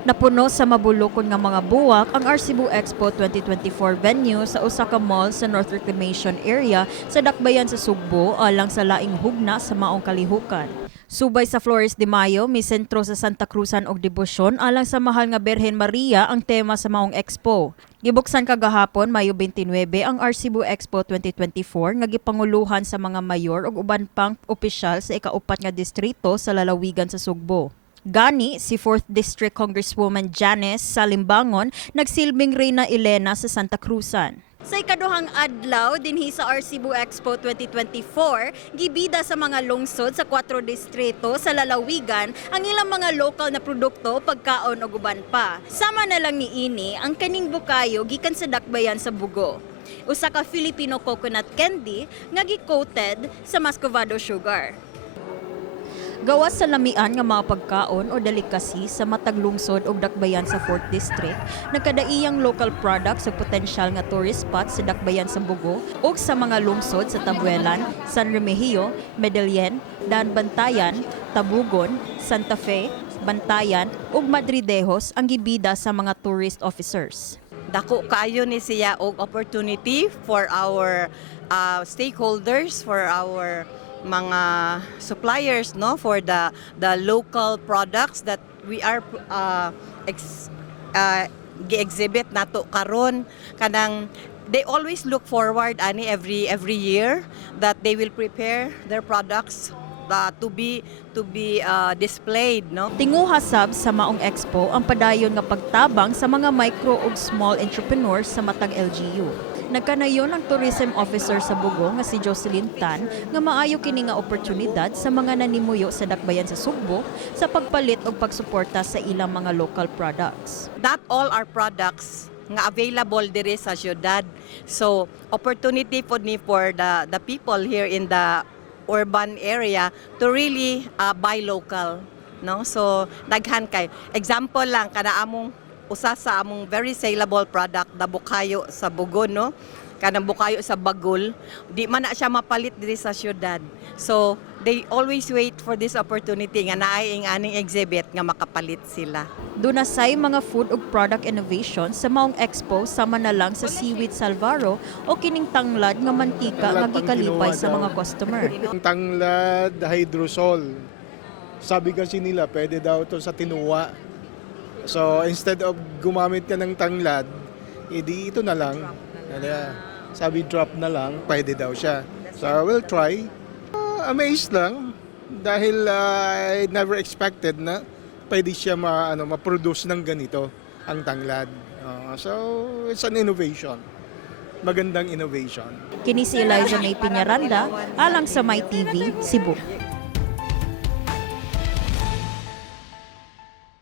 Napuno sa mabulokon nga mga buwak ang Cebu Expo 2024 venue sa usa ka mall sa North Reclamation Area sa dakbayan sa Cebu alang sa laing hugna sa maong kalihokan. Subay sa Flores de Mayo, misentro sa Santa Cruzan og debosyon alang sa mahal nga Birhen Maria ang tema sa maong expo. Gibuksan kagahapon Mayo 29 ang Cebu Expo 2024 nga gipanguluhan sa mga mayor ug uban pang opisyal sa ika-4 nga distrito sa lalawigan sa Cebu. Gani, si 4th District Congresswoman Janice Salimbangon nagsilbing Reyna Elena sa Santa Cruzan. Sa ikaduhang adlaw dinhi sa Cebu Expo 2024, gibida sa mga lungsod sa 4 distrito sa lalawigan ang ilang mga lokal na produkto, pagkaon ug uban pa. Sama na lang niini ang kaning bukayo gikan sa dakbayan sa Bugo. Usa ka Filipino coconut candy nga gi-coated sa muscovado sugar. Gawas sa lamian nga mga pagkaon o delicacy sa matag lungsod ug dakbayan sa 4th District, nagkadaiyang local products sa potensyal nga tourist spot sa dakbayan sa Bugo ug sa mga lungsod sa Tabuelan, San Remigio, Medellin, Bantayan, Tabugon, Santa Fe, Bantayan ug Madridejos ang gibida sa mga tourist officers. Dako kaayo ni siya og opportunity for our stakeholders, for our mga suppliers, no, for the local products that we are gi-exhibit nato karon. Kanang they always look forward ani every year that they will prepare their products to be displayed, no. Tinguha sab sa maong expo ang padayon nga pagtabang sa mga micro ug small entrepreneurs sa matag LGU. Nagkanayon ang tourism officer sa Bugo nga si Jocelyn Tan nga maayo kini nga oportunidad sa mga nanimuyo sa dakbayan sa Cebu sa pagpalit ug pagsuporta sa ilang mga local products. Not all our products nga available diri sa syudad. So opportunity po ni for the people here in the urban area to really buy local, no. So daghan kay example lang kana among usa sa among very saleable product, the bukayo sa Bugo, no? Kanang bukayo sa Bagol, di man na siya mapalit diri sa syudad. So, they always wait for this opportunity nga naay ing aning exhibit nga makapalit sila. Dunasay mga food ug product innovation sa maong expo sama na lang sa seaweed salvaro o kining tanglad nga mantika nga gikalipay sa mga customer. Ang tanglad hydrosol. Sabi kasi nila pwede daw to sa tinuwa. So instead of gumamit ka ng tanglad, edi ito na lang. Sabi drop na lang, pwede daw siya. So we'll try. Amazed lang dahil I never expected na pwede siya ma-produce ng ganito ang tanglad. So it's an innovation. Magandang innovation. Kini si Elaiza Mae Peñaranda alang sa My TV Cebu.